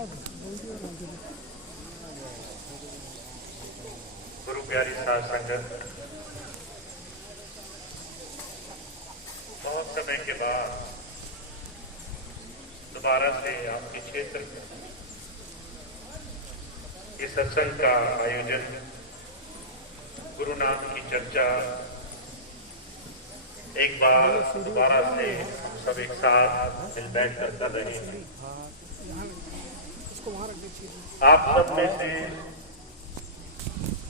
गुरु प्यारी साध संगत, बहुत समय के बाद दोबारा से आपके क्षेत्र में इस सत्संग का आयोजन, गुरु नाम की चर्चा एक बार दोबारा से हम सब एक साथ मिल बैठकर कर रहे हैं। आप सब में से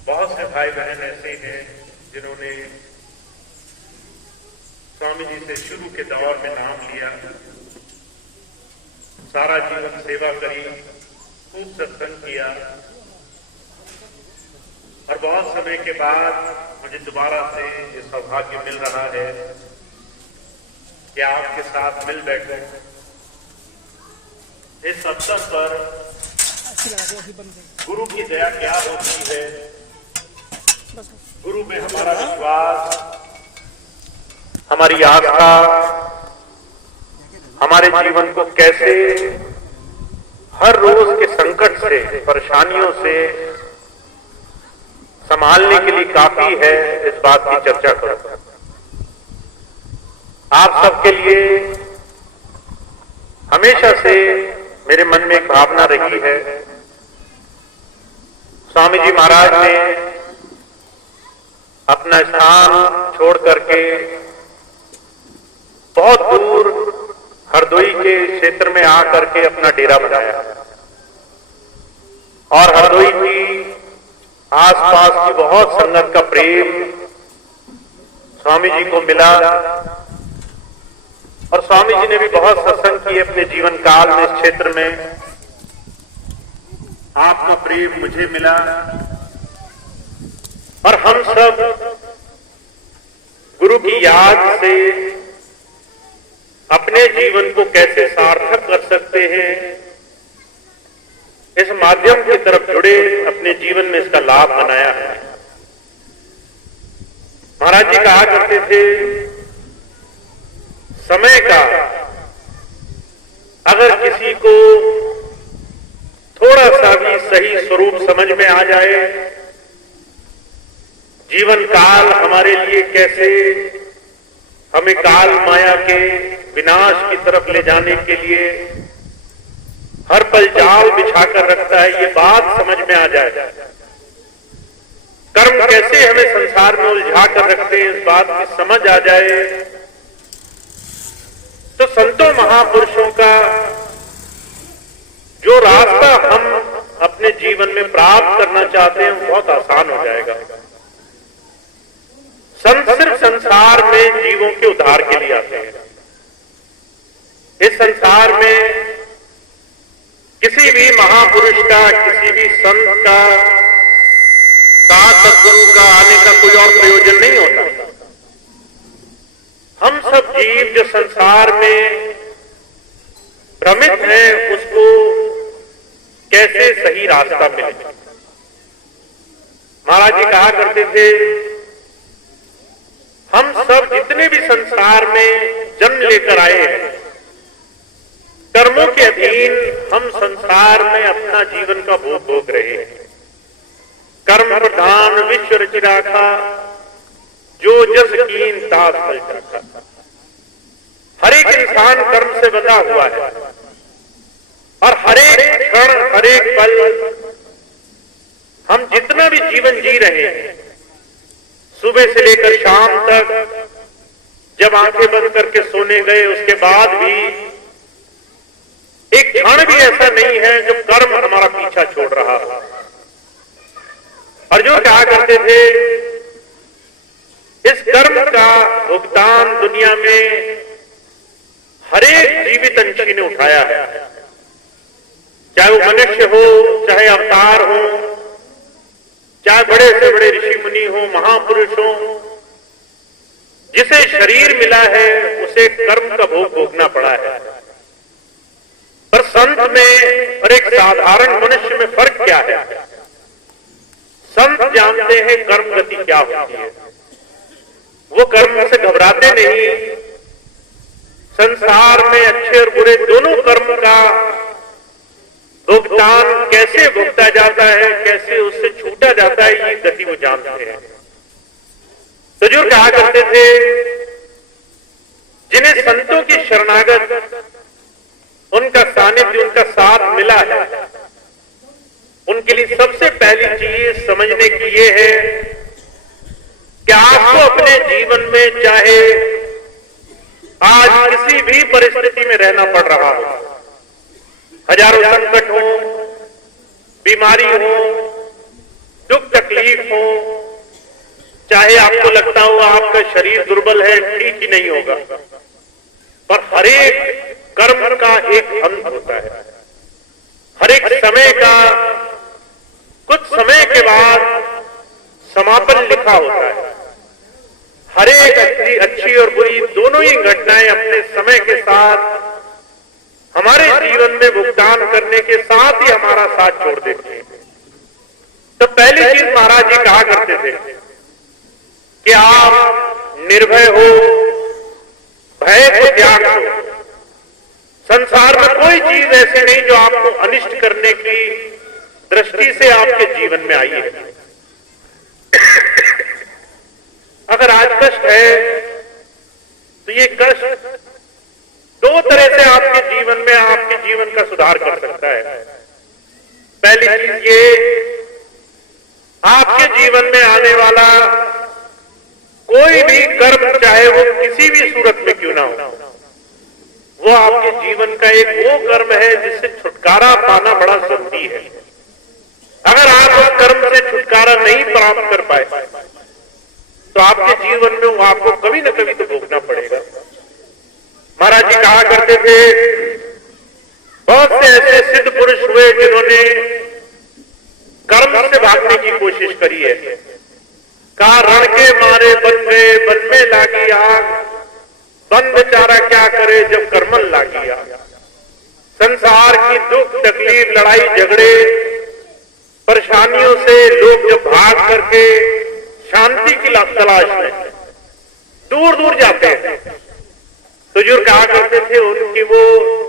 बहुत से भाई बहन ऐसे हैं जिन्होंने स्वामी जी से शुरू के दौर में नाम लिया, सारा जीवन सेवा करी, खूब सत्संग किया और बहुत समय के बाद मुझे दोबारा से ये सौभाग्य मिल रहा है कि आपके साथ मिल बैठे इस अवसर पर गुरु की दया क्या होती है, गुरु में हमारा विश्वास, हमारी आस्था हमारे जीवन को कैसे हर रोज के संकट से, परेशानियों से संभालने के लिए काफी है, इस बात की चर्चा करो। आप सबके लिए हमेशा से मेरे मन में एक भावना रही है। स्वामी जी महाराज ने अपना स्थान छोड़ करके बहुत दूर हरदोई के क्षेत्र में आकर के अपना डेरा बनाया और हरदोई की आसपास की बहुत संगत का प्रेम स्वामी जी को मिला और स्वामी जी ने भी बहुत सत्संग किए अपने जीवन काल में इस क्षेत्र में। आपका प्रेम मुझे मिला और हम सब गुरु की याद से अपने जीवन को कैसे सार्थक कर सकते हैं, इस माध्यम की तरफ जुड़े, अपने जीवन में इसका लाभ बनाया है। महाराज जी कहा करते थे, समय का अगर किसी को थोड़ा सा भी सही स्वरूप समझ में आ जाए, जीवन काल हमारे लिए कैसे हमें काल माया के विनाश की तरफ ले जाने के लिए हर पल जाल बिछाकर रखता है, ये बात समझ में आ जाए, कर्म कैसे हमें संसार में उलझा कर रखते हैं, इस बात की समझ आ जाए, तो संतों महापुरुषों का जो रास्ता हम अपने जीवन में प्राप्त करना चाहते हैं वो बहुत आसान हो जाएगा। संत सिर्फ संसार में जीवों के उद्धार के लिए आते हैं। इस संसार में किसी भी महापुरुष का, किसी भी संत का, साथ सद्गुरु का आने का कोई और प्रयोजन नहीं होता। हम सब जीव जो संसार में भ्रमित हैं, उसको कैसे सही रास्ता मिले। महाराज जी कहा करते थे, हम सब जितने भी संसार में जन्म लेकर आए हैं, कर्मों के अधीन हम संसार में अपना जीवन का भोग भोग रहे हैं। कर्म प्रधान विश्व रचि राखा, जो जस कीन तास फल चाखा। हर एक इंसान कर्म से बंधा हुआ है और हर एक क्षण, हर एक पल हम जितना भी जीवन जी रहे हैं, सुबह से लेकर शाम तक, जब आंखें बंद करके सोने गए उसके बाद भी एक क्षण भी ऐसा नहीं है जो कर्म हमारा पीछा छोड़ रहा हो। अर्जुन कहा करते थे, इस कर्म का भुगतान दुनिया में हर एक जीवित अंशी ने उठाया है, चाहे वो मनुष्य हो, चाहे अवतार हो, चाहे बड़े से बड़े ऋषि मुनि हो, महापुरुष हो। जिसे शरीर मिला है उसे कर्म का भोग भोगना पड़ा है। पर संत में और एक साधारण मनुष्य में फर्क क्या है? संत जानते हैं कर्म गति क्या होती है, वो कर्म से घबराते नहीं। संसार में अच्छे और बुरे दोनों कर्म का कैसे भुगता जाता है, कैसे उससे छूटा जाता है, ये गति वो जानते हैं। बुजुर्ग कहा करते थे, जिन्हें संतों की शरणागत, उनका सानिध्य, उनका साथ मिला है, उनके लिए सबसे पहली चीज समझने की ये है कि आपको अपने जीवन में चाहे आज किसी भी परिस्थिति में रहना पड़ रहा हो, हजारों संकट हो, बीमारी हो, दुख तकलीफ हो, चाहे आपको लगता हो आपका शरीर दुर्बल है, ठीक ही नहीं होगा, पर हर एक कर्म का एक अंत होता है। हर एक समय का कुछ समय के बाद समापन लिखा होता है। हर एक अच्छी और बुरी दोनों ही घटनाएं अपने समय के साथ हमारे जीवन में भुगतान करने के साथ ही हमारा साथ छोड़ देती है। तो पहली चीज महाराज जी कहा करते थे कि आप निर्भय हो, भय को त्याग दो। संसार में कोई चीज ऐसी नहीं जो आपको अनिष्ट करने की दृष्टि से आपके जीवन में आई है। अगर आज कष्ट है तो ये कष्ट दो तरह से आपके जीवन में आपके जीवन का सुधार कर सकता है। पहली चीज ये, आपके जीवन में आने वाला कोई भी कर्म, चाहे वो किसी भी सूरत में क्यों ना हो, वो आपके जीवन का एक वो कर्म है जिससे छुटकारा पाना बड़ा जरूरी है। अगर आप उस कर्म से छुटकारा नहीं प्राप्त कर पाए तो आपके जीवन में वो आपको कभी न कभी तो भोगना पड़ेगा। महाराज जी कहा करते थे, बहुत से ऐसे सिद्ध पुरुष हुए जिन्होंने कर्म से भागने की कोशिश करी है। कहा रण के मारे बन गए, बन में लागी आग, बन बेचारा क्या करे जब कर्मन लागी आग। संसार की दुख तकलीफ, लड़ाई झगड़े, परेशानियों से लोग जब भाग करके शांति की तलाश में दूर दूर जाते हैं, तो जो कहा करते थे उनकी वो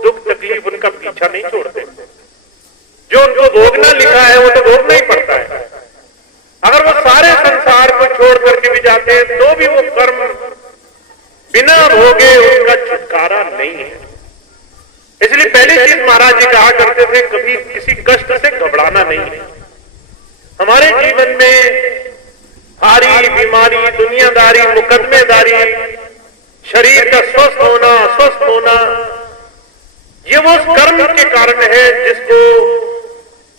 दुख तकलीफ उनका पीछा नहीं छोड़ते। जो उनको भोगना लिखा है वो तो भोगना ही पड़ता है। अगर वो सारे संसार को छोड़ करके भी जाते हैं तो भी वो कर्म बिना भोगे उनका छुटकारा नहीं है। इसलिए पहली चीज महाराज जी कहा करते थे, कभी किसी कष्ट से घबराना नहीं है। हमारे जीवन में हारी, बीमारी, दुनियादारी, मुकदमेदारी, शरीर का स्वस्थ होना, अस्वस्थ होना, ये वो कर्म के कारण है जिसको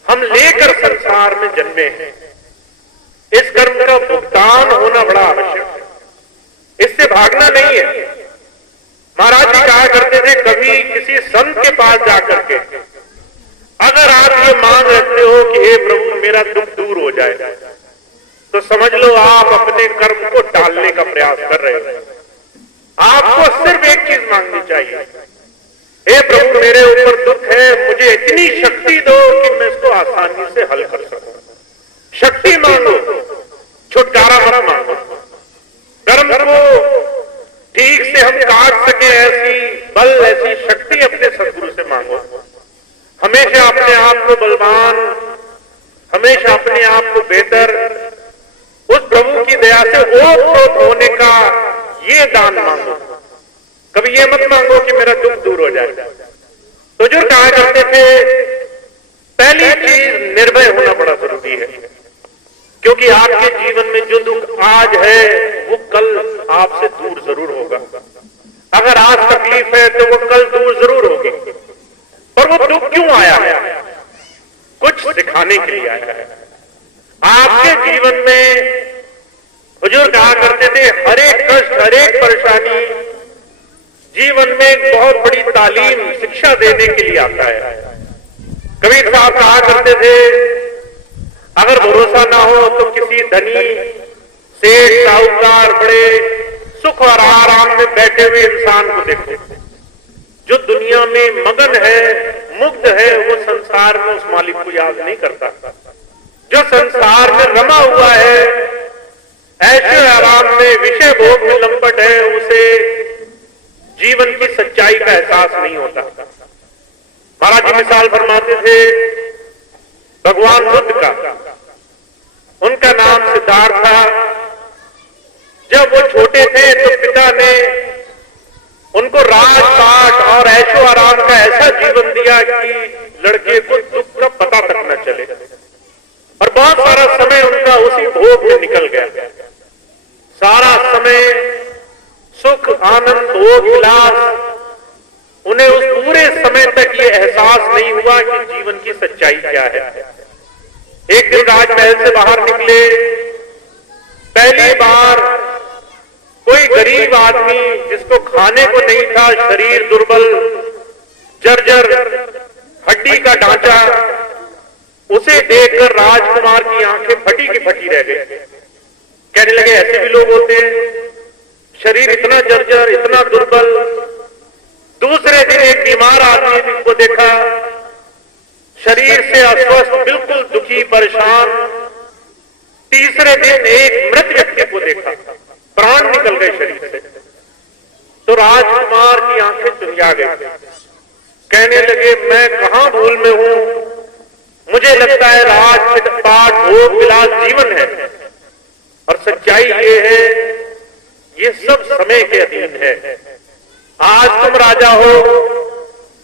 हम लेकर संसार में जन्मे हैं। इस कर्म का भुगतान होना बड़ा आवश्यक है, इससे भागना नहीं है। महाराज जी कहा करते थे, कभी किसी संत के पास जाकर के अगर आप ये मांग रखते हो कि हे प्रभु मेरा दुख दूर हो जाए, तो समझ लो आप अपने कर्म को टालने का प्रयास कर रहे हो। आपको सिर्फ एक चीज मांगनी चाहिए, हे प्रभु मेरे ऊपर दुख है, मुझे इतनी शक्ति दो कि मैं इसको आसानी से हल कर सकूं। शक्ति मांगो, छुटकारा मत मांगो। कर्म को ठीक से हम काट सके ऐसी बल, ऐसी शक्ति अपने सद्गुरु से मांगो। हमेशा अपने आप को बलवान, हमेशा अपने आप को बेहतर, उस प्रभु की दया से ओत होने का ये दान मांगो। कभी ये मत मांगो कि मेरा दुख दूर हो जाए। तो जो कहा करते थे, पहली चीज निर्भय होना बड़ा जरूरी है, क्योंकि आपके जीवन में जो दुख आज है वो कल आपसे दूर जरूर होगा। अगर आज तकलीफ है तो वो कल दूर जरूर होगी। पर वो दुख क्यों आया है? कुछ सिखाने के लिए आया है। आपके जीवन में हुजूर कहा करते थे, हर एक कष्ट, हर एक परेशानी जीवन में एक बहुत बड़ी तालीम, शिक्षा देने के लिए आता है। कबीर साहब कहा करते थे, अगर भरोसा ना हो तो किसी धनी, सेठ, साहूकार, बड़े सुख और आराम में बैठे हुए इंसान को देखो। जो दुनिया में मगन है, मुग्ध है, वो संसार में उस मालिक को याद नहीं करता। जो संसार में रमा हुआ है, ऐसे आराम में, विषय भोग में लंपट है, उसे जीवन की सच्चाई का एहसास नहीं होता। महाराज जी मिसाल फरमाते थे, भगवान बुद्ध का, उनका नाम सिद्धार्थ था। जब वो छोटे थे तो पिता ने उनको राजपाट और ऐशो आराम का ऐसा जीवन दिया कि लड़के को दुख का पता तक न चले, और बहुत सारा समय उनका उसी भोग में निकल गया। सारा समय सुख, आनंद, भोग, विलास, उन्हें उस पूरे समय तक ये एहसास नहीं हुआ कि जीवन की सच्चाई क्या है। एक दिन राजमहल से बाहर निकले, पहली बार कोई गरीब आदमी जिसको खाने को नहीं था, शरीर दुर्बल, जर्जर, हड्डी का ढांचा, उसे देखकर राजकुमार की आंखें फटी की फटी रह गई। कहने लगे ऐसे भी लोग होते हैं, शरीर इतना जर्जर, इतना दुर्बल। दूसरे दिन एक बीमार आदमी को देखा, शरीर से अस्वस्थ, बिल्कुल दुखी, परेशान। तीसरे दिन एक मृत व्यक्ति को देखा, प्राण निकल गए शरीर से। तो राजकुमार की आंखें चुंधिया गई। कहने लगे मैं कहां भूल में हूं, मुझे लगता है राजपाट, भोग, विलास जीवन है, और सच्चाई ये है ये सब समय के अधीन है। आज तुम राजा हो,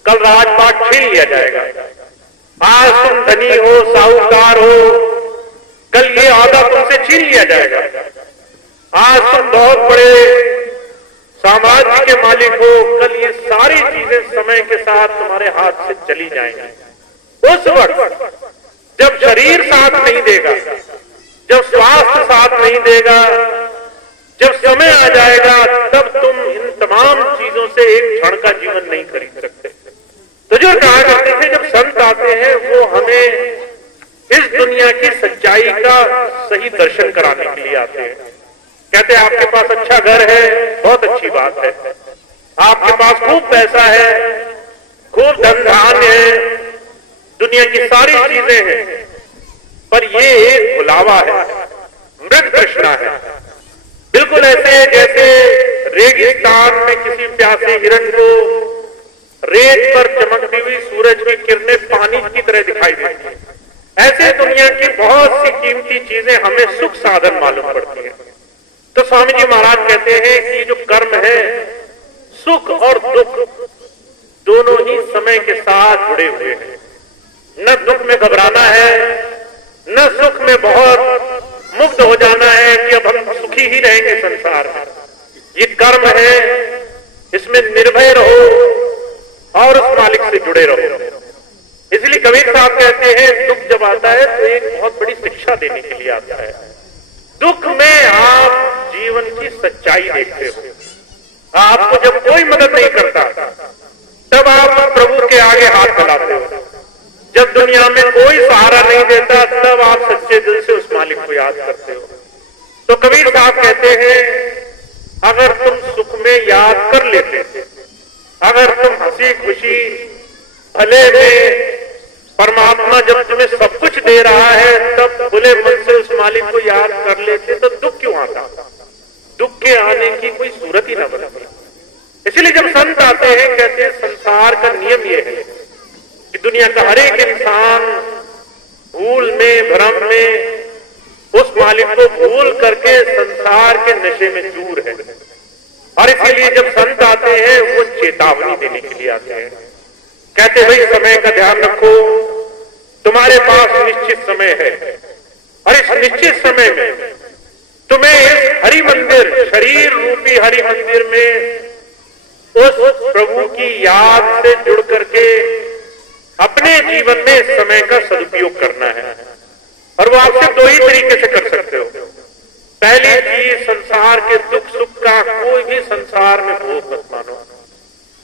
कल राजपाट छीन लिया जाएगा। आज तुम धनी हो, साहूकार हो, कल ये औहदा तुमसे छीन लिया जाएगा। आज तुम बहुत बड़े साम्राज्य के मालिक हो, कल ये सारी चीजें समय के साथ तुम्हारे हाथ से चली जाएंगी। उस वक्त जब शरीर साथ नहीं देगा, जब स्वास्थ्य साथ नहीं देगा, जब समय आ जाएगा, तब तुम इन तमाम चीजों से एक क्षण का जीवन नहीं खरीद सकते। तो जो कहा करते थे, जब संत आते हैं वो हमें इस दुनिया की सच्चाई का सही दर्शन कराने के लिए आते हैं। कहते हैं आपके पास अच्छा घर है, बहुत अच्छी बात है, आपके पास खूब पैसा है, खूब धन धान्य है, दुनिया की सारी चीजें हैं, पर ये एक भुलावा है, मृग तृष्णा है। बिल्कुल ऐसे जैसे रेगिस्तान में किसी प्यासे हिरण को रेत पर चमकती हुई सूरज की किरणें पानी की तरह दिखाई देती हैं। ऐसे दुनिया की बहुत सी कीमती चीजें हमें सुख साधन मालूम पड़ती हैं। तो स्वामी जी महाराज कहते हैं कि जो कर्म है, सुख और दुख दोनों ही समय के साथ जुड़े हुए हैं। न दुख में घबराना है, न सुख में बहुत मुक्त हो जाना है कि अब हम सुखी ही रहेंगे संसार में। ये कर्म है, इसमें निर्भय रहो और उस मालिक से जुड़े रहो। इसलिए कबीर साहब कहते हैं दुख जब आता है तो एक बहुत बड़ी शिक्षा देने के लिए आता है। दुख में आप जीवन की सच्चाई देखते हो। आपको जब कोई मदद नहीं करता तब आप प्रभु के आगे हाथ फैलाते हो। जब दुनिया में कोई सहारा नहीं देता तब आप सच्चे दिल से उस मालिक को याद करते हो। तो कबीर साहब कहते हैं अगर तुम सुख में याद कर लेते, अगर तुम हंसी खुशी भले में परमात्मा जब तुम्हें सब कुछ दे रहा है तब खुले मन से उस मालिक को याद कर लेते, तो दुख क्यों आता? दुख के आने की कोई सूरत ही न बनती। इसलिए जब संत आते हैं कहते हैं संसार का नियम यह है कि दुनिया का हर एक इंसान भूल में, भ्रम में उस मालिक को भूल करके संसार के नशे में चूर है। और इसीलिए जब संत आते हैं वो चेतावनी देने के लिए आते हैं। कहते भाई समय का ध्यान रखो, तुम्हारे पास निश्चित समय है, और इस निश्चित समय में तुम्हें इस हरि मंदिर, शरीर रूपी हरि मंदिर में उस प्रभु की याद से जुड़ करके अपने जीवन में समय का सदुपयोग करना है। और वो आप सिर्फ दो ही तरीके से कर सकते हो। पहली चीज, संसार के दुख सुख का कोई भी संसार में भोग मत मानो।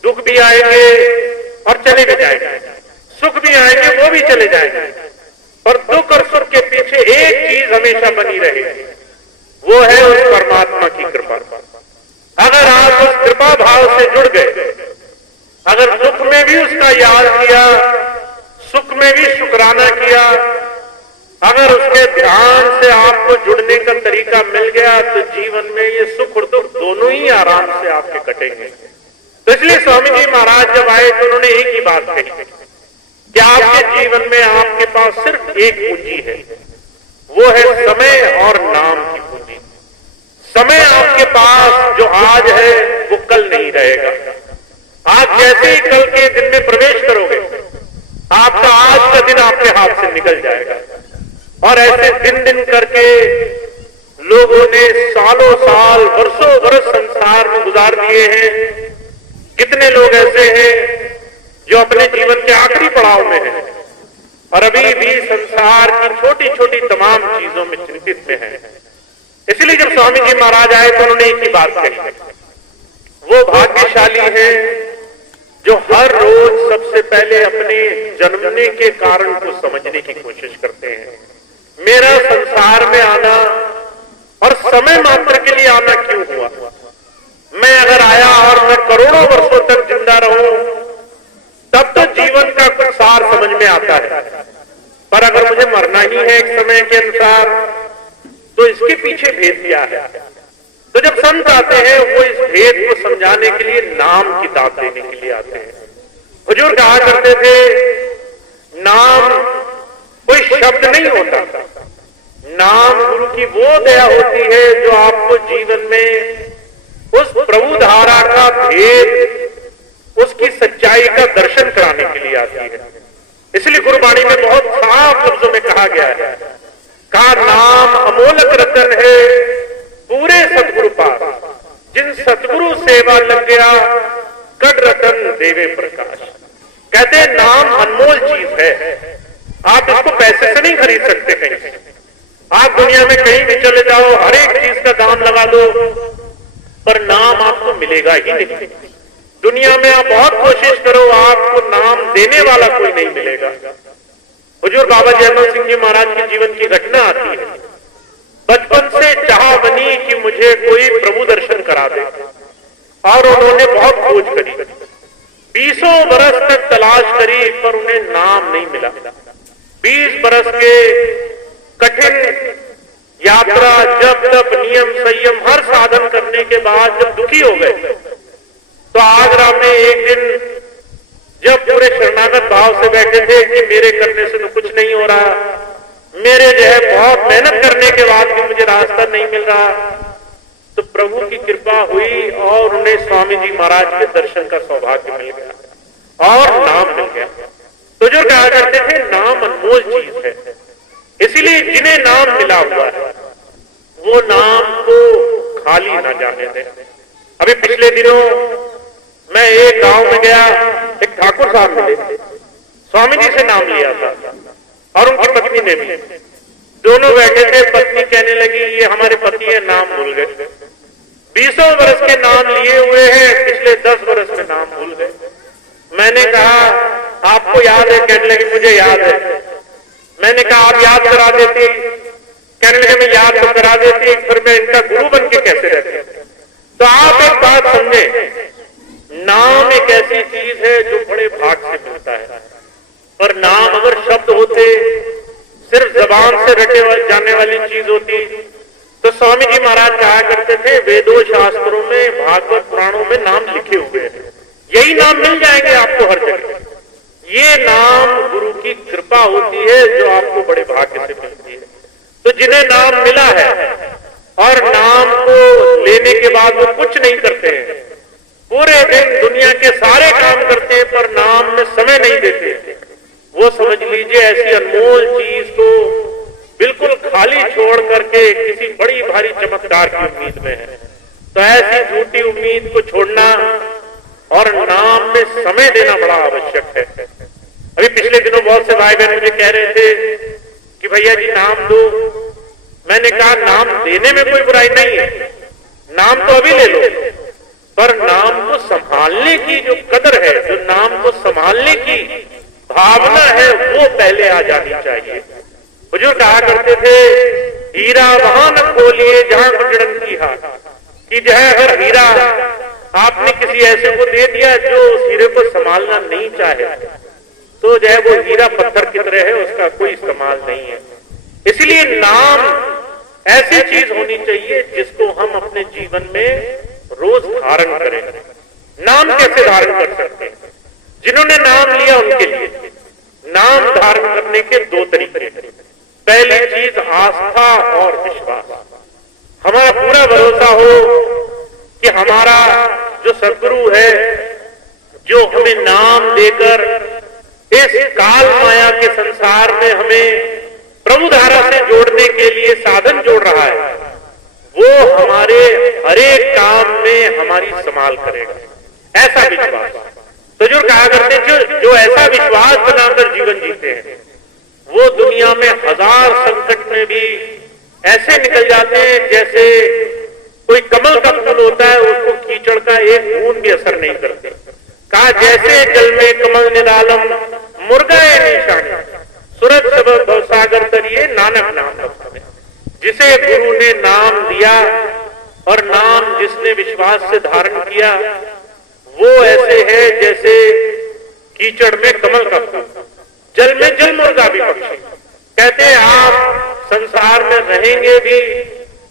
दुख भी आएंगे और चले भी जाएंगे, सुख भी आएंगे वो भी चले जाएंगे, पर दुख और सुख के पीछे एक चीज हमेशा बनी रहेगी, वो है उस परमात्मा की कृपा। अगर आप उस कृपा भाव से जुड़ गए, अगर दुख में भी उसका याद किया, सुख में भी शुक्राना किया, अगर उसके ध्यान से आपको जुड़ने का तरीका मिल गया तो जीवन में ये सुख और दुख दोनों ही आराम से आपके कटेंगे। तो इसलिए स्वामी जी महाराज जब आए तो उन्होंने एक ही बात कही कि आपके जीवन में आपके पास सिर्फ एक पूंजी है, वो है समय और नाम की पूंजी। समय आपके पास जो आज है वो कल नहीं रहेगा। आज जैसे ही कल के दिन में प्रवेश करोगे, आपका आज का दिन आपके हाथ से निकल जाएगा। और ऐसे दिन दिन करके लोगों ने सालों साल वर्षों वर्ष संसार में गुजार दिए हैं। कितने लोग ऐसे हैं जो अपने जीवन के आखिरी पड़ाव में हैं और अभी भी संसार की छोटी छोटी तमाम चीजों में चिंतित में हैं। इसलिए जब स्वामी जी महाराज आए तो उन्होंने एक ही बात कही, वो भाग्यशाली है जो हर रोज सबसे पहले अपने जन्मने के कारण को समझने की कोशिश करते हैं। मेरा संसार में आना और समय मात्र के लिए आना क्यों हुआ? मैं अगर आया और मैं करोड़ों वर्षों तक जिंदा रहूं तब तो जीवन का कुछ सार समझ में आता है, पर अगर मुझे मरना ही है एक समय के अनुसार तो इसके पीछे भेद क्या है? तो जब संत आते हैं वो इस भेद को समझाने के लिए नाम की दात देने के लिए आते हैं। हुजूर कहा करते थे, नाम कोई शब्द नहीं होता, नाम गुरु की वो दया होती है जो आपको जीवन में उस प्रभु धारा का भेद, उसकी सच्चाई का दर्शन कराने के लिए आती है। इसलिए गुरुवाणी में बहुत साफ लफ्जों में कहा गया है, का नाम अमोलक रतन है पूरे सतगुरु पास, जिन सतगुरु सेवा लग गया कड़ रतन देवे प्रकाश। कहते हैं नाम अनमोल चीज है, आप इसको पैसे से नहीं खरीद सकते। कहीं आप दुनिया में कहीं भी चले जाओ, हर एक चीज का दाम लगा दो, पर नाम आपको मिलेगा ही नहीं। दुनिया में आप बहुत कोशिश करो, आपको नाम देने वाला कोई नहीं मिलेगा। हुजूर बाबा जयमल सिंह जी महाराज के जीवन की घटना आती है। बचपन से चाह बनी कि मुझे कोई प्रभु दर्शन करा दे, और उन्होंने बहुत खोज करी, 20 बरस तक तलाश करी, पर उन्हें नाम नहीं मिला। 20 बरस के कठिन यात्रा, जब तब नियम संयम हर साधन करने के बाद जब दुखी हो गए तो आगरा में एक दिन जब पूरे शरणागत भाव से बैठे थे कि मेरे करने से तो कुछ नहीं हो रहा, मेरे जो है बहुत मेहनत करने के बाद भी मुझे रास्ता नहीं मिल रहा, तो प्रभु की कृपा हुई और उन्हें स्वामी जी महाराज के दर्शन का सौभाग्य मिल गया और नाम मिल गया। तो जो कहा करते थे नाम अनमोल चीज है, इसीलिए जिन्हें नाम मिला हुआ है वो नाम को खाली ना जाने दें। अभी पिछले दिनों मैं एक गांव में गया, एक ठाकुर साहब मिले, स्वामी जी से नाम लिया था और उनकी पत्नी ने भी, दोनों बैठे थे। पत्नी कहने लगी ये हमारे पति है, नाम भूल गए। 20 बरस के नाम लिए हुए हैं, पिछले 10 बरस में नाम भूल गए। मैंने कहा आपको याद है? कहने लगी मुझे याद है। मैंने कहा आप याद करा देती? कहने लगे मैं याद तो करा देती, फिर मैं इनका गुरु बन के कैसे रहती? तो आप एक बात समझे, नाम एक ऐसी चीज है जो बड़े भाग से मिलता है, पर नाम अगर शब्द होते, सिर्फ जबान से रटे जाने वाली चीज होती, तो स्वामी जी महाराज कहा करते थे वेदों शास्त्रों में, भागवत पुराणों में नाम लिखे हुए हैं, यही नाम मिल जाएंगे आपको हर जगह। ये नाम गुरु की कृपा होती है जो आपको बड़े भाग्य से मिलती है। तो जिन्हें नाम मिला है और नाम को लेने के बाद वो कुछ नहीं करते हैं, पूरे दिन दुनिया के सारे काम करते हैं पर नाम में समय नहीं देते, वो समझ लीजिए ऐसी अनमोल चीज को बिल्कुल खाली छोड़ करके किसी बड़ी भारी चमत्कार की उम्मीद में है। तो ऐसी झूठी उम्मीद को छोड़ना और नाम में समय देना बड़ा आवश्यक है। अभी पिछले दिनों बहुत से भाई बहन मुझे कह रहे थे कि भैया जी नाम दो। मैंने कहा नाम देने में कोई बुराई नहीं है, नाम तो अभी ले लो, पर नाम को संभालने की जो कदर है, जो नाम को संभालने की भावना है, वो पहले आ जानी चाहिए। हुजूर कहा करते थे हीरा वहां न खोलिए जहां गुजरन की हा, कि जो है अगर हीरा आपने किसी ऐसे को दे दिया जो उस हीरे को संभालना नहीं चाहे, तो जो है वो हीरा पत्थर की तरह है, उसका कोई इस्तेमाल नहीं है। इसलिए नाम ऐसी चीज होनी चाहिए जिसको हम अपने जीवन में रोज धारण करें। नाम कैसे धारण कर सकते हैं? जिन्होंने नाम लिया उनके लिए, नाम धारण करने के दो तरीके। पहली चीज आस्था और विश्वास। हमारा पूरा भरोसा हो कि हमारा जो सदगुरु है, जो हमें नाम देकर इस काल माया के संसार में हमें प्रभु धारा से जोड़ने के लिए साधन जोड़ रहा है, वो हमारे हर एक काम में हमारी संभाल करेगा, ऐसा विश्वास। तो जो कहा करते जो ऐसा विश्वास बनाकर जीवन जीते हैं, वो दुनिया में हजार संकट में भी ऐसे निकल जाते हैं जैसे कोई कमल का फूल होता है, उसको कीचड़ का एक बूंद भी असर नहीं करते। कहा जैसे जल में कमल निरालम मुर्गाए निशानी, सूरज सब भवसागर तरिए नानक नाम बख्शे। जिसे गुरु ने नाम दिया और नाम जिसने विश्वास से धारण किया, वो ऐसे है जैसे कीचड़ में कमल का फूल, जल में जल मुर्गा भी पक्षी। कहते हैं आप संसार में रहेंगे भी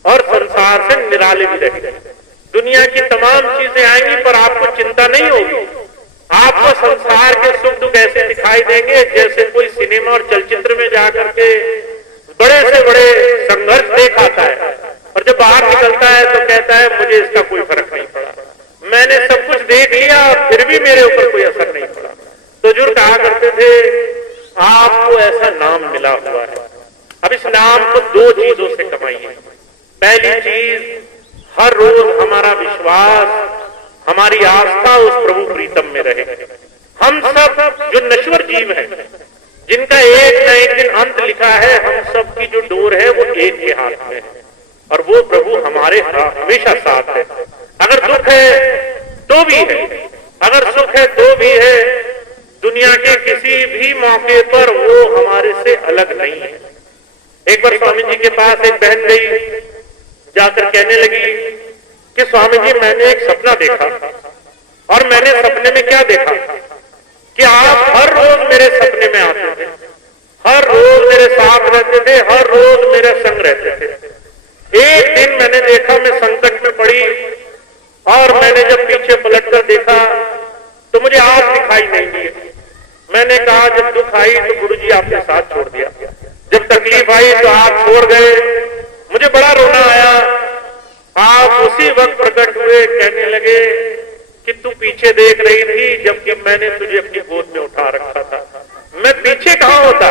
और संसार से निराले भी रहेंगे। दुनिया की तमाम चीजें आएंगी पर आपको चिंता नहीं होगी। आपको संसार के सुख दुख ऐसे दिखाई देंगे जैसे कोई सिनेमा और चलचित्र में जाकर के बड़े से बड़े संघर्ष देख आता है और जब बाहर निकलता है तो कहता है मुझे इसका कोई फर्क नहीं पड़ा, मैंने सब कुछ देख लिया फिर भी मेरे ऊपर कोई असर नहीं पड़ा। तो जो कहा करते थे आपको ऐसा नाम मिला हुआ है, अब इस नाम को दो चीजों से कमाइए। पहली चीज, हर रोज हमारा विश्वास, हमारी आस्था उस प्रभु प्रीतम में रहे। हम सब जो नश्वर जीव हैं, जिनका एक न एक दिन अंत लिखा है, हम सब की जो डोर है वो एक के हाथ में है और वो प्रभु हमारे हमेशा साथ है। अगर दुख है तो भी है, अगर सुख है तो भी है। दुनिया के किसी भी मौके पर वो हमारे से अलग नहीं है। एक बार स्वामी जी के पास एक बहन गई, जाकर कहने लगी कि स्वामी जी मैंने एक सपना देखा और मैंने सपने में क्या देखा कि आप हर रोज मेरे सपने में आते थे, हर रोज मेरे साथ रहते थे, हर रोज मेरे संग रहते थे। एक दिन मैंने देखा मैं संकट में पड़ी और मैंने जब पीछे पलटकर देखा तो मुझे आप दिखाई नहीं दिए। मैंने कहा जब दुख आई तो गुरु जी आपने साथ छोड़ दिया, जब तकलीफ आई तो आप छोड़ गए, मुझे बड़ा रोना आया। आप उसी वक्त प्रकट हुए, कहने लगे कि तू पीछे देख रही थी जबकि मैंने तुझे अपनी गोद में उठा रखा था। मैं पीछे कहाँ होता,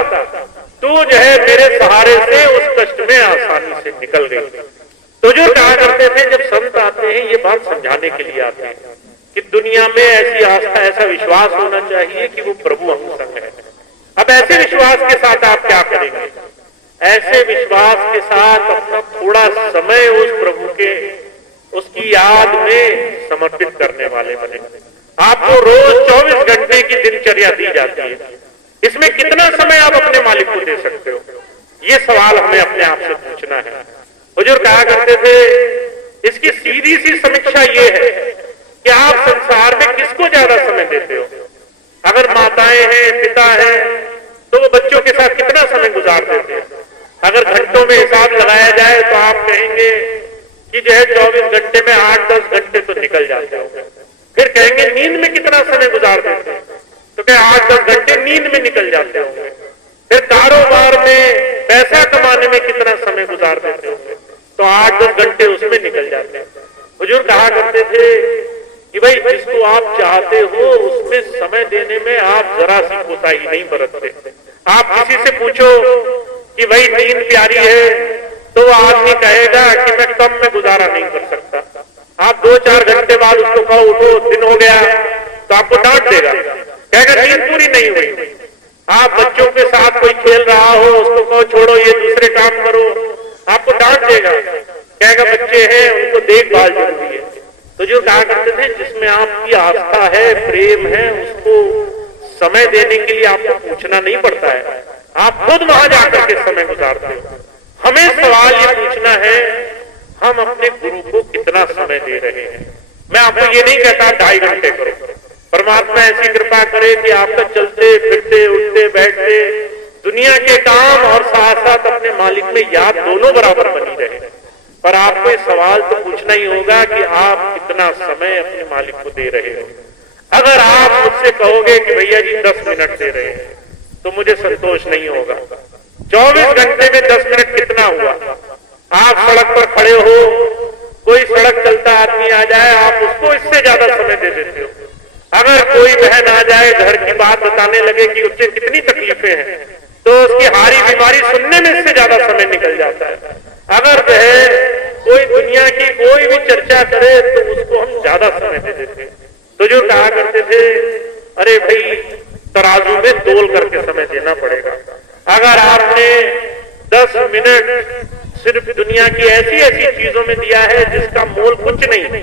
तू जो है मेरे सहारे से उस कष्ट में आसानी से निकल गई। तो जो कहा करते थे जब संत आते हैं ये बात समझाने के लिए आते हैं कि दुनिया में ऐसी आस्था, ऐसा विश्वास होना चाहिए कि वो प्रभु हम संग है। अब ऐसे विश्वास के साथ आप क्या करेंगे? ऐसे विश्वास के साथ अपना थोड़ा समय उस प्रभु के, उसकी याद में समर्पित करने वाले बने। आपको रोज 24 घंटे की दिनचर्या दी जाती है, इसमें कितना समय आप अपने मालिक को दे सकते हो? ये सवाल हमें अपने आप से पूछना है। हुजूर कहा करते थे, इसकी सीधी सी समीक्षा ये है कि आप संसार में किसको ज्यादा समय देते हो। अगर माताएं हैं, पिता हैं, तो वो बच्चों के साथ कितना समय गुजार देते हैं। अगर घंटों में हिसाब लगाया जाए तो आप कहेंगे कि जो है 24 घंटे में 8-10 घंटे तो निकल जाते होंगे। फिर कहेंगे नींद में कितना समय गुजार देते हैं, तो क्या 8-10 घंटे नींद में निकल जाते होंगे। फिर कारोबार में पैसा कमाने में कितना समय गुजार देते होंगे, तो 8-10 घंटे उसमें निकल जाते हैं। हुजूर कहा करते थे कि भाई जिसको आप चाहते हो उसमें समय देने में आप जरा सी कोताही नहीं बरतते। आप किसी से पूछो कि भाई नींद प्यारी है, तो वो आदमी कहेगा कि मैं कम में गुजारा नहीं कर सकता। आप 2-4 घंटे बाद उसको कहो उठो, दिन हो गया, तो आपको डांट देगा, कहेगा नींद पूरी नहीं हुई। आप बच्चों के साथ कोई खेल रहा हो, उसको कहो छोड़ो ये दूसरे काम करो, आपको डांट देगा, कहेगा बच्चे हैं उनको देखभाल जरूरी है। तो जो कहा करते थे जिसमें आपकी आस्था है, प्रेम है, उसको समय देने के लिए आपको पूछना नहीं पड़ता है, आप खुद वहां जाकर के समय गुजारते हो। हमें सवाल ये पूछना है हम अपने गुरु को कितना समय दे रहे हैं। मैं आपको ये नहीं कहता 2.5 घंटे करो, परमात्मा ऐसी कृपा करे कि आपका चलते फिरते उठते बैठते दुनिया के काम और साथ साथ अपने मालिक में याद दोनों बराबर बनी रहे। पर आपको ये सवाल तो पूछना ही होगा कि आप कितना समय अपने मालिक को दे रहे हो। अगर आप मुझसे कहोगे कि भैया जी 10 मिनट दे रहे हैं, तो मुझे संतोष नहीं होगा। 24 घंटे में 10 मिनट कितना हुआ? आप सड़क पर खड़े हो, कोई सड़क चलता आदमी आ जाए, आप उसको इससे ज्यादा समय दे देते हो। अगर कोई बहन आ जाए, घर की बात बताने लगे कि उससे कितनी तकलीफें हैं, तो उसकी हारी बीमारी सुनने में इससे ज्यादा समय निकल जाता है। अगर वह कोई दुनिया की कोई भी चर्चा करे तो उसको हम ज्यादा समय दे देते। तो जो कहा करते थे, अरे भाई तराजू में तोल करके समय देना पड़ेगा। अगर आपने 10 मिनट सिर्फ दुनिया की ऐसी ऐसी चीजों में दिया है जिसका मोल कुछ नहीं,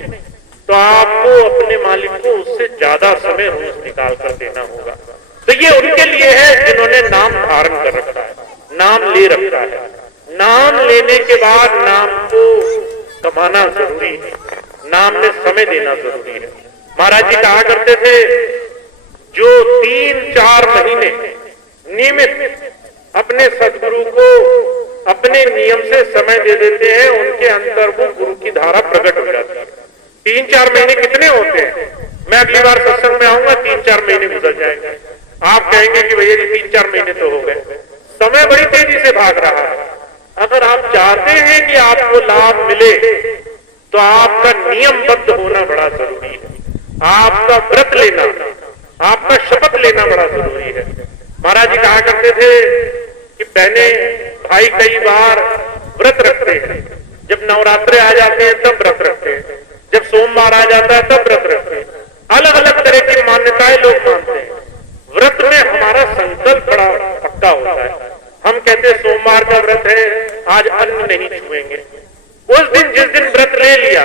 तो आपको अपने मालिक को उससे ज्यादा समय रोज निकाल कर देना होगा। तो ये उनके लिए है जिन्होंने नाम धारण कर रखा है, नाम ले रखा है। नाम लेने के बाद नाम को कमाना जरूरी है, नाम में समय देना जरूरी है। महाराज जी कहा करते थे, जो 3-4 महीने नियमित अपने सदगुरु को अपने नियम से समय दे देते हैं, उनके अंदर वो गुरु की धारा प्रकट हो जाती है। 3-4 महीने कितने होते हैं? मैं अगली बार सत्संग में आऊंगा, 3-4 महीने गुजर जाएंगे। आप कहेंगे कि भैया जी 3-4 महीने तो हो गए। समय बड़ी तेजी से भाग रहा है। अगर आप चाहते हैं कि आपको लाभ मिले तो आपका नियमबद्ध होना बड़ा जरूरी है। आपका व्रत लेना, आपका शपथ लेना बड़ा जरूरी है। महाराज जी कहा करते थे कि बहने भाई कई बार व्रत रखते हैं। जब नवरात्रे आ जाते हैं तब व्रत रखते हैं, जब सोमवार आ जाता है तब व्रत रखते हैं। अलग अलग तरह की मान्यताएं लोग मानते हैं। व्रत में हमारा संकल्प बड़ा पक्का होता है। हम कहते हैं सोमवार का व्रत है, आज अन्न नहीं छुएंगे। उस दिन जिस दिन व्रत ले लिया,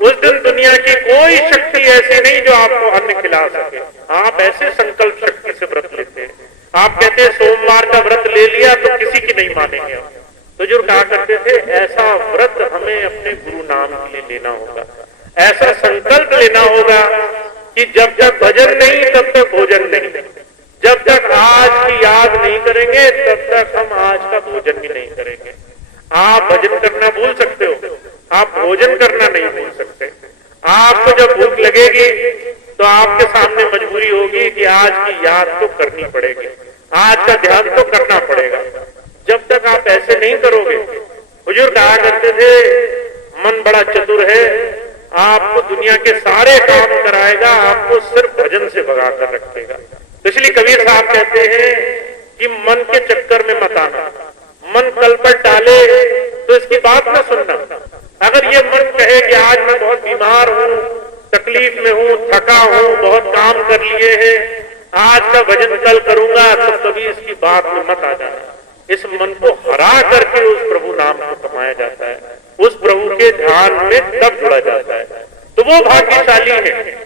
उस दिन दुनिया की कोई शक्ति ऐसी नहीं जो आपको अन्न खिला सके। आप ऐसे संकल्प शक्ति से व्रत लेते हैं। आप कहते हैं सोमवार का व्रत ले लिया तो किसी की नहीं मानेंगे। तो जो कहा करते थे, ऐसा व्रत हमें अपने गुरु नाम के लिए लेना होगा। ऐसा संकल्प लेना होगा कि जब तक भजन नहीं तब तक भोजन नहीं, जब तक आज की याद नहीं करेंगे तब तक हम आज का भोजन भी नहीं करेंगे। आप भजन करना भूल सकते हो, आप भोजन करना नहीं भूल सकते। आपको जब भूख लगेगी तो आपके सामने मजबूरी होगी कि आज की याद तो करनी पड़ेगी, आज का ध्यान तो करना पड़ेगा। जब तक आप ऐसे नहीं करोगे, हुजूर कहा करते थे, मन बड़ा चतुर है, आपको दुनिया के सारे काम कराएगा, आपको सिर्फ भजन से भगा कर रखेगा। तो इसलिए कबीर साहब कहते हैं कि मन के चक्कर में मत आना। मन कल पर टाले तो इसकी बात न सुनना। अगर ये मन कहे कि आज मैं बहुत बीमार हूँ, तकलीफ में हूँ, थका हूँ, बहुत काम कर लिए हैं, आज का भजन कल करूंगा, तो कभी इसकी बात में मत आ जाना। इस मन को हरा करके उस प्रभु नाम को कमाया जाता है, उस प्रभु के ध्यान में तब जुड़ा जाता है। तो वो भाग्यशाली है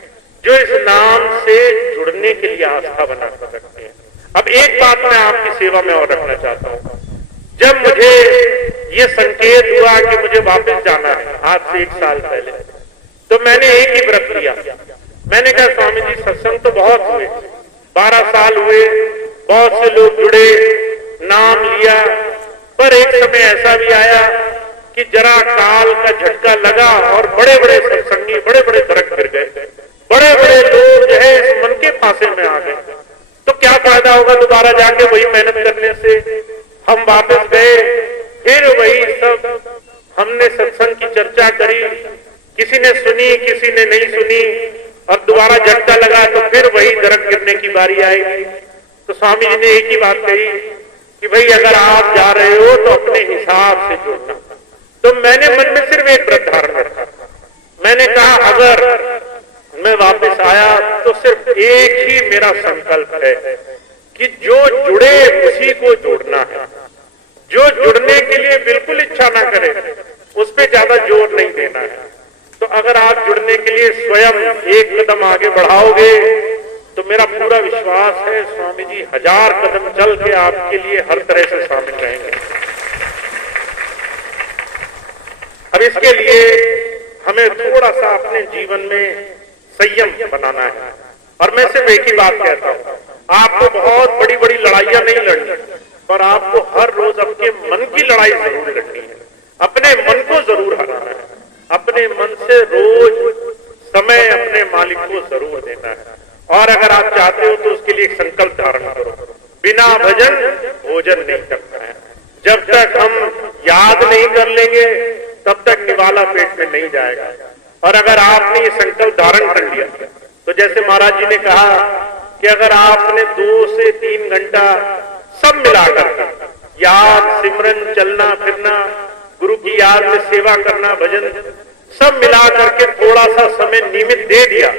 जो इस नाम से जुड़ने के लिए आस्था बना कर रखते हैं। अब एक बात मैं आपकी सेवा में और रखना चाहता हूँ। जब मुझे ये संकेत हुआ कि मुझे वापस जाना है, आज से 1 साल पहले, तो मैंने एक ही व्रत लिया। मैंने कहा, स्वामी जी सत्संग तो बहुत हुए, 12 साल हुए, बहुत से लोग जुड़े, नाम लिया, पर एक समय ऐसा भी आया कि जरा काल का झटका लगा और बड़े बड़े सत्संगी, बड़े बड़े दरख्त गिर गए, बड़े बड़े लोग जो है इस मन के फांसे में आ गए। तो क्या फायदा होगा दोबारा जाके वही मेहनत करने से? हम वापस गए, फिर वही सब हमने सत्संग की चर्चा करी, किसी ने सुनी, किसी ने नहीं सुनी, और दोबारा झटका लगा तो फिर वही दरख्त गिरने की बारी आएगी। तो स्वामी जी ने एक ही बात कही कि भाई अगर आप जा रहे हो तो अपने हिसाब से जुड़ना। तो मैंने मन में सिर्फ एक व्रत धारण रखा। मैंने कहा अगर मैं वापस आया तो सिर्फ एक ही मेरा संकल्प है कि जो जुड़े उसी को जोड़ना है। जो जुड़ने के लिए बिल्कुल इच्छा ना करे उस पर ज्यादा जोर नहीं देना है। तो अगर आप जुड़ने के लिए स्वयं एक कदम आगे बढ़ाओगे तो मेरा पूरा विश्वास है स्वामी जी 1000 कदम चल के आपके लिए हर तरह से शामिल रहेंगे। अब इसके लिए हमें थोड़ा सा अपने जीवन में संयम बनाना है। और मैं सिर्फ एक ही बात कहता हूँ, आपको बहुत बड़ी बड़ी लड़ाइयां नहीं लड़नी, पर आपको हर रोज अपने मन की लड़ाई जरूर लड़नी है। अपने मन को जरूर हराना है। अपने मन से रोज समय अपने मालिक को जरूर देना है। और अगर आप चाहते हो तो उसके लिए एक संकल्प धारण करो। बिना भजन भोजन नहीं करता है। जब तक हम याद नहीं कर लेंगे तब तक निवाला पेट में नहीं जाएगा। और अगर आपने ये संकल्प धारण कर लिया तो जैसे महाराज जी ने कहा कि अगर आपने 2 से 3 घंटा सब मिलाकर के याद, सिमरन, चलना फिरना, गुरु की याद में सेवा करना, भजन सब मिला करके थोड़ा सा समय नियमित दे दिया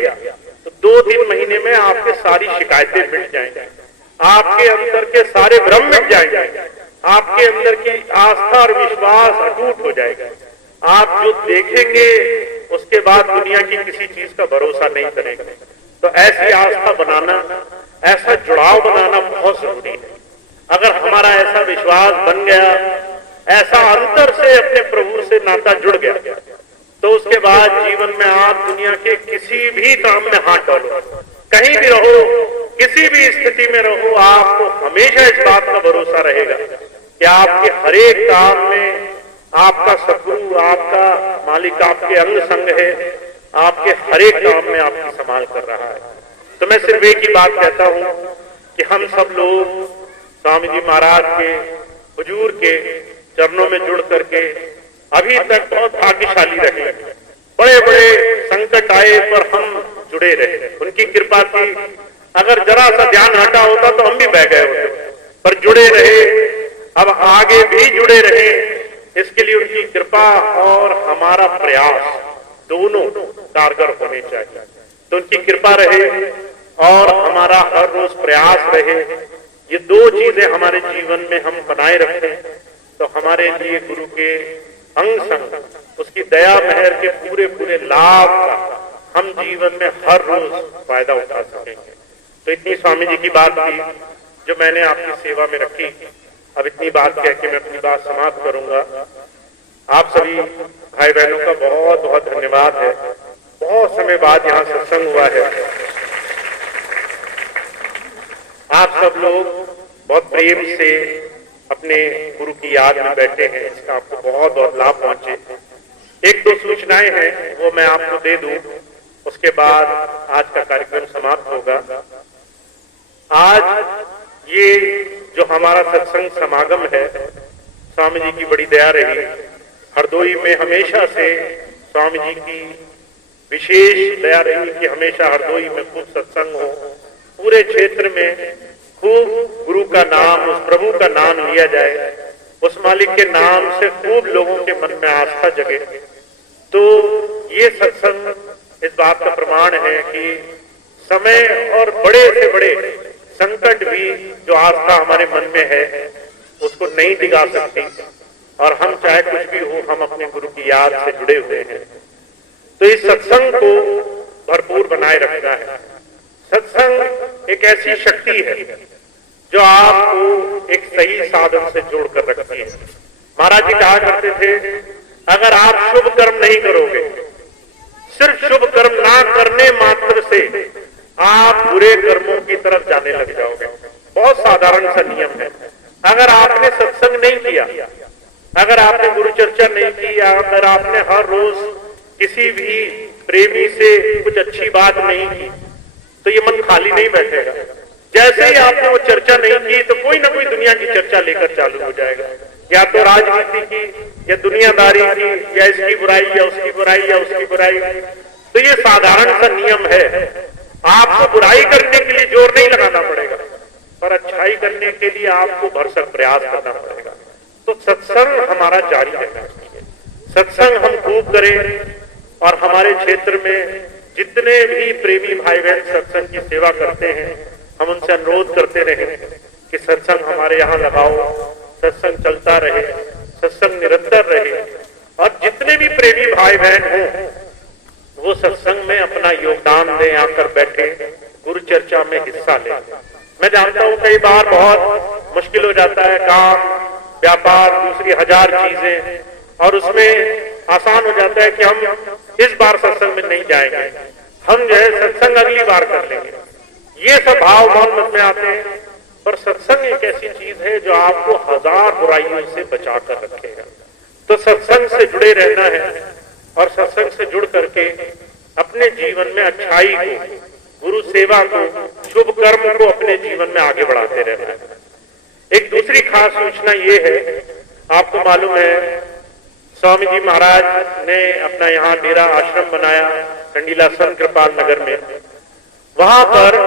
तो 2-3 महीने में आपके सारी शिकायतें मिट जाएंगी, आपके अंदर के सारे भ्रम मिट जाएंगे, आपके अंदर की आस्था और विश्वास अटूट हो जाएगा। आप जो देखेंगे उसके बाद दुनिया की किसी चीज का भरोसा नहीं करेंगे। तो ऐसी आस्था बनाना, ऐसा जुड़ाव बनाना बहुत जरूरी है। अगर हमारा ऐसा विश्वास बन गया, ऐसा अंतर से अपने प्रभु से नाता जुड़ गया तो उसके बाद जीवन में आप दुनिया के किसी भी काम में हाथ डालो, कहीं भी रहो, किसी भी स्थिति में रहो, आपको हमेशा इस बात का भरोसा रहेगा कि आपके हर एक काम में आपका सतगुरु, आपका मालिक आपके अंग संग है, आपके हर एक काम में आपकी संभाल कर रहा है। तो मैं सिर्फ एक ही बात कहता हूं कि हम सब लोग स्वामी जी महाराज के हुजूर के चरणों में जुड़ करके अभी तक बहुत भाग्यशाली रहे। बड़े बड़े संकट आए पर हम जुड़े रहे, उनकी कृपा थी। अगर जरा सा ध्यान हटा होता तो हम भी बह गए होते, पर जुड़े रहे, अब आगे भी जुड़े रहे। इसके लिए उनकी कृपा और हमारा प्रयास दोनों कारगर होने चाहिए। तो उनकी कृपा रहे और हमारा हर रोज प्रयास रहे, ये 2 चीजें हमारे जीवन में हम बनाए रखें तो हमारे लिए गुरु के अंग संग, उसकी दया मेहर के पूरे पूरे लाभ का हम जीवन में हर रोज फायदा उठा सकेंगे। तो इतनी स्वामी जी की बात थी जो मैंने आपकी सेवा में रखी। अब इतनी बात कह के मैं अपनी बात समाप्त करूंगा। आप सभी भाई बहनों का बहुत बहुत धन्यवाद है। बहुत समय बाद यहाँ सत्संग हुआ है। आप सब लोग बहुत प्रेम से अपने गुरु की याद में बैठे हैं, इसका आपको बहुत बहुत लाभ पहुंचे। 1-2 सूचनाएं हैं वो मैं आपको दे दूं, उसके बाद आज का कार्यक्रम समाप्त होगा। आज ये जो हमारा सत्संग समागम है, स्वामी जी की बड़ी दया रही। हरदोई में हमेशा से स्वामी जी की विशेष दया रही कि हमेशा हरदोई में खूब सत्संग हो, पूरे क्षेत्र में खूब गुरु का नाम, उस प्रभु का नाम लिया जाए, उस मालिक के नाम से खूब लोगों के मन में आस्था जगे। तो ये सत्संग इस बात का प्रमाण है कि समय और बड़े से बड़े संकट भी जो आस्था हमारे मन में है उसको नहीं दिगा सकती। और हम चाहे कुछ भी हो, हम अपने गुरु की याद से जुड़े हुए हैं। तो इस सत्संग को भरपूर बनाए रखना है। सत्संग एक ऐसी शक्ति है जो आपको एक सही साधन से जोड़कर रखती है। महाराज जी कहा करते थे, अगर आप शुभ कर्म नहीं करोगे, सिर्फ शुभ कर्म ना करने मात्र से आप बुरे कर्मों की तरफ जाने लग जाओगे। बहुत साधारण सा नियम है। अगर आपने सत्संग नहीं किया, अगर आपने गुरु चर्चा नहीं की, अगर आपने हर रोज किसी भी प्रेमी से कुछ अच्छी बात नहीं की, तो ये मन खाली नहीं बैठेगा। जैसे ही आपने वो चर्चा नहीं की तो कोई ना कोई दुनिया की चर्चा लेकर चालू हो जाएगा, या तो राजनीति की, या दुनियादारी की, या इसकी बुराई, या उसकी बुराई, या उसकी बुराई। तो ये साधारण सा नियम है। आपको बुराई करने के लिए जोर नहीं लगाना पड़ेगा, पर अच्छाई करने के लिए आपको भरसक प्रयास करना पड़ेगा। तो सत्संग हमारा जारी रहना चाहिए। सत्संग हम खूब करें और हमारे क्षेत्र में जितने भी प्रेमी भाई बहन सत्संग की सेवा करते हैं, हम उनसे अनुरोध करते रहे कि सत्संग हमारे यहाँ लगाओ, सत्संग चलता रहे, सत्संग निरंतर रहे। और जितने भी प्रेमी भाई बहन हों वो सत्संग में अपना योगदान दें, आकर बैठे, गुरु चर्चा में हिस्सा लें। मैं जानता हूँ कई बार बहुत मुश्किल हो जाता है, काम, व्यापार, दूसरी 1000 चीजें, और उसमें आसान हो जाता है कि हम इस बार सत्संग में नहीं जाएंगे, हम जो है सत्संग अगली बार कर लेंगे। ये सब भाव बहुत मन में आते हैं। पर सत्संग एक ऐसी चीज है जो आपको 1000 बुराइयों से बचा कर रखेगा। तो सत्संग से जुड़े रहना है और सत्संग से जुड़ करके अपने जीवन में अच्छाई को, गुरु सेवा को, शुभ कर्म को अपने जीवन में आगे बढ़ाते रहना है। एक दूसरी खास सूचना ये है, आपको मालूम है स्वामी जी महाराज ने अपना यहाँ डेरा आश्रम बनाया कंडीला संत कृपाल नगर में। वहां पर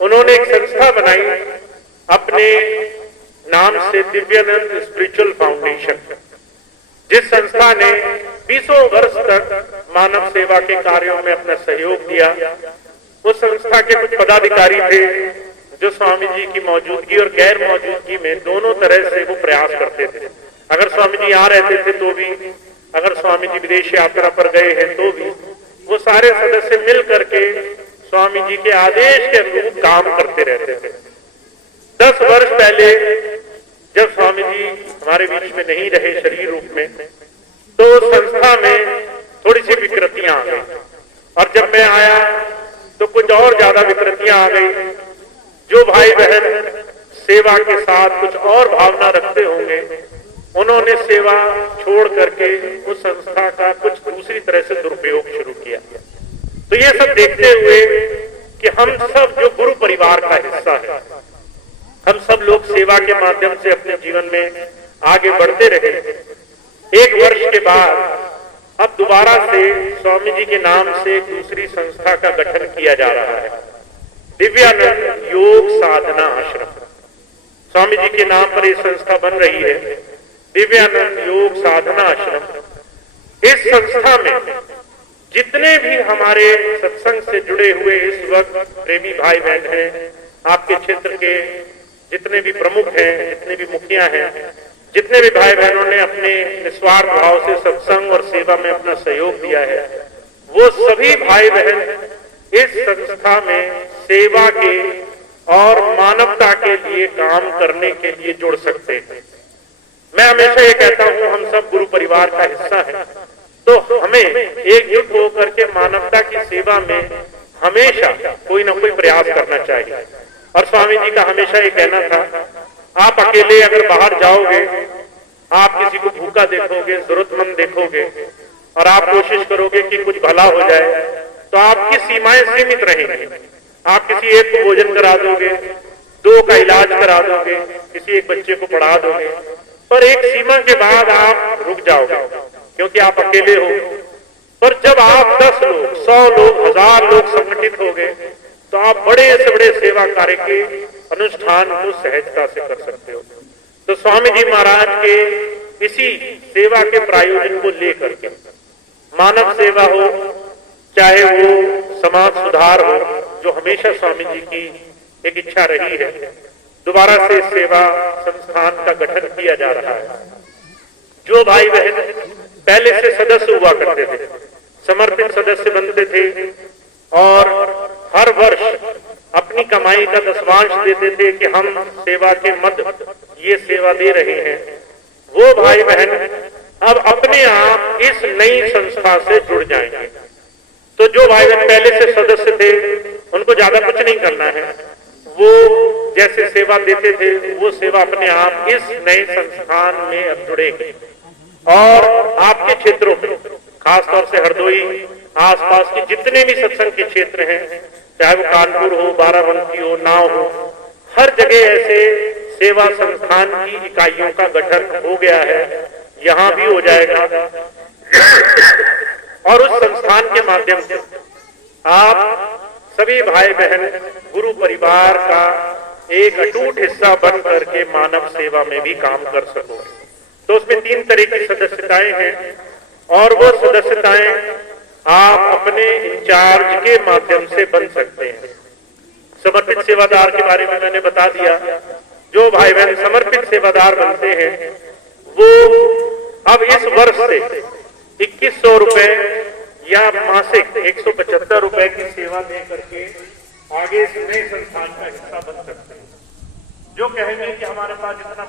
उन्होंने एक संस्था बनाई अपने नाम से, दिव्यानंद स्पिरिचुअल फाउंडेशन, जिस संस्था ने 20 वर्ष तक मानव सेवा के कार्यों में अपना सहयोग दिया। उस संस्था के कुछ पदाधिकारी थे जो स्वामी जी की मौजूदगी और गैर मौजूदगी में दोनों तरह से वो प्रयास करते थे। अगर स्वामी जी यहाँ रहते थे तो भी, अगर स्वामी जी विदेश यात्रा पर गए हैं तो भी, वो सारे सदस्य मिल करके स्वामी जी के आदेश के अनुरूप काम करते रहते थे। 10 वर्ष पहले जब स्वामी जी हमारे बीच में नहीं रहे शरीर रूप में, तो संस्था में थोड़ी सी विकृतियां आ गई, और जब मैं आया तो कुछ और ज्यादा विकृतियां आ गई। जो भाई बहन सेवा के साथ कुछ और भावना रखते होंगे, उन्होंने सेवा छोड़ करके उस संस्था का कुछ दूसरी तरह से दुरुपयोग शुरू किया। तो ये सब देखते हुए कि हम सब जो गुरु परिवार का हिस्सा है, हम सब लोग सेवा के माध्यम से अपने जीवन में आगे बढ़ते रहे। 1 वर्ष के बाद अब दोबारा से स्वामी जी के नाम से एक दूसरी संस्था का गठन किया जा रहा है, दिव्यानंद योग साधना आश्रम। स्वामी जी के नाम पर यह संस्था बन रही है, दिव्यानंद योग साधना आश्रम। इस संस्था में जितने भी हमारे सत्संग से जुड़े हुए इस वक्त प्रेमी भाई बहन हैं, आपके क्षेत्र के जितने भी प्रमुख हैं, जितने भी मुखिया हैं, जितने भी भाई बहनों ने अपने निस्वार्थ भाव से सत्संग और सेवा में अपना सहयोग दिया है, वो सभी भाई बहन इस संस्था में सेवा के और मानवता के लिए काम करने के लिए जुड़ सकते हैं। मैं हमेशा ये कहता हूं, हम सब गुरु परिवार का हिस्सा है, तो हमें एकजुट होकर के मानवता की सेवा में हमेशा कोई ना कोई प्रयास करना चाहिए। और स्वामी जी का हमेशा ये कहना था, आप अकेले अगर बाहर जाओगे, आप किसी को भूखा देखोगे, जरूरतमंद देखोगे, और आप कोशिश करोगे कि कुछ भला हो जाए, तो आपकी सीमाएं सीमित रहेंगी। आप किसी एक को भोजन करा दोगे, 2 का इलाज करा दोगे, किसी एक बच्चे को पढ़ा दोगे, पर एक सीमा के बाद आप रुक जाओगे क्योंकि आप अकेले हो। पर जब आप 10 लोग, 100 लोग, 1000 लोग संगठित हो गए, तो आप बड़े से बड़े सेवा कार्य के अनुष्ठान को सहजता से कर सकते हो। तो स्वामी जी महाराज के इसी सेवा के प्रायोजन को लेकर के, मानव सेवा हो चाहे वो समाज सुधार हो, जो हमेशा स्वामी जी की एक इच्छा रही है, दोबारा से सेवा संस्थान का गठन किया जा रहा है। जो भाई बहन पहले से सदस्य हुआ करते थे, समर्पित सदस्य बनते थे और हर वर्ष अपनी कमाई का 10वांश देते थे कि हम सेवा के मध्य ये सेवा दे रहे हैं, वो भाई बहन अब अपने आप इस नई संस्था से जुड़ जाएंगे। तो जो भाई बहन पहले से सदस्य थे, उनको ज्यादा कुछ नहीं करना है, वो जैसे सेवा देते थे वो सेवा अपने आप इस नए संस्थान में अब जुड़ेगी। और आपके क्षेत्रों में, खासतौर से हरदोई आसपास के जितने भी सत्संग के क्षेत्र हैं, चाहे वो कानपुर हो, बाराबंकी हो, नाव हो, हर जगह ऐसे सेवा संस्थान की इकाइयों का गठन हो गया है, यहाँ भी हो जाएगा। और उस संस्थान के माध्यम से आप सभी भाई बहन गुरु परिवार का एक अटूट हिस्सा बन करके मानव सेवा में भी काम कर सको। तो उसमें 3 तरह की सदस्यताएं हैं, और वो सदस्यताएं आप अपने इंचार्ज के माध्यम से बन सकते हैं। समर्पित सेवादार के बारे में मैंने बता दिया। जो भाई बहन समर्पित सेवादार बनते हैं, वो अब इस वर्ष से 2100 रुपए या मासिक 175 रुपए की सेवा दे करके आगे इस नए संस्थान का हिस्सा बन सकते हैं। जो कहेंगे कि हमारे पास इतना